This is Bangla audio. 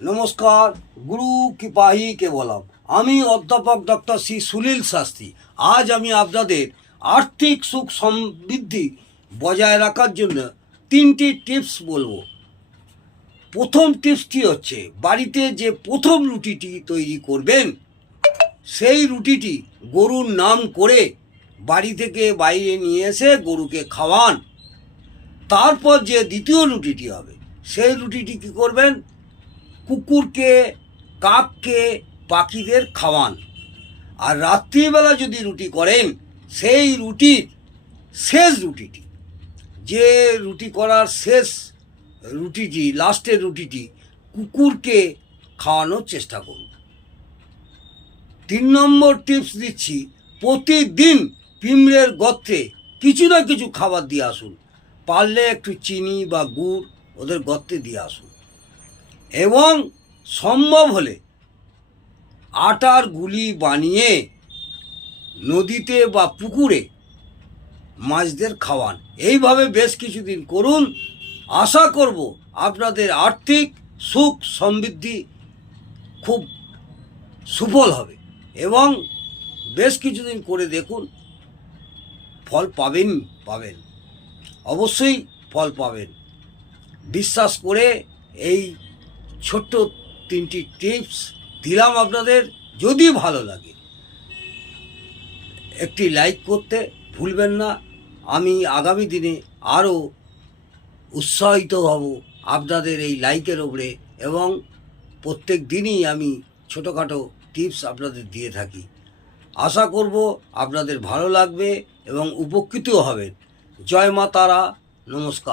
নমস্কার, গুরু কৃপাহি কেবলম। আমি অধ্যাপক ডক্টর শ্রী সুনীল শাস্ত্রী। আজ আমি আপনাদের আর্থিক সুখ সমৃদ্ধি বজায় রাখার জন্য 3টি টিপস বলবো। প্রথম টিপসটি হচ্ছে, বাড়িতে যে প্রথম রুটিটি তৈরি করবেন সেই রুটিটি গরুর নাম করে বাড়ি থেকে বাইরে নিয়ে এসে গরুকে খাওয়ান। তারপর যে দ্বিতীয় রুটিটি হবে সেই রুটিটি কী করবেন, কুকুরকে, কাককে, পাখিদের খাওয়ান। আর রাত্রিবেলা যদি রুটি করেন, সেই রুটির শেষ রুটিটি, যে রুটি করার শেষ রুটিটি, লাস্টের রুটিটি কুকুরকে খাওয়ানোর চেষ্টা করুন। 3 নম্বর টিপস দিচ্ছি, প্রতিদিন পিঁমড়ের গর্তে কিছু না কিছু খাবার দিয়ে আসুন। পারলে একটু চিনি বা গুড় ওদের গর্তে দিয়ে আসুন। এবং সম্ভব হলে আটার গুলি বানিয়ে নদীতে বা পুকুরে মাছদের খাওয়ান। এইভাবে বেশ কিছুদিন করুন। আশা করব আপনাদের আর্থিক সুখ সমৃদ্ধি খুব সুফল হবে এবং বেশ কিছুদিন করে দেখুন, ফল পাবেন অবশ্যই ফল পাবেন। বিশ্বাস করে এই ছোট্ট 3টি টিপস দিলাম আপনাদের। যদি ভালো লাগে একটি লাইক করতে ভুলবেন না। আমি আগামী দিনে আরও উৎসাহিত হব আপনাদের এই লাইকের ওপরে, এবং প্রত্যেক দিনই আমি ছোটোখাটো টিপস আপনাদের দিয়ে থাকি। আশা করব আপনাদের ভালো লাগবে এবং উপকৃত হবেন। জয় মা তারা। নমস্কার।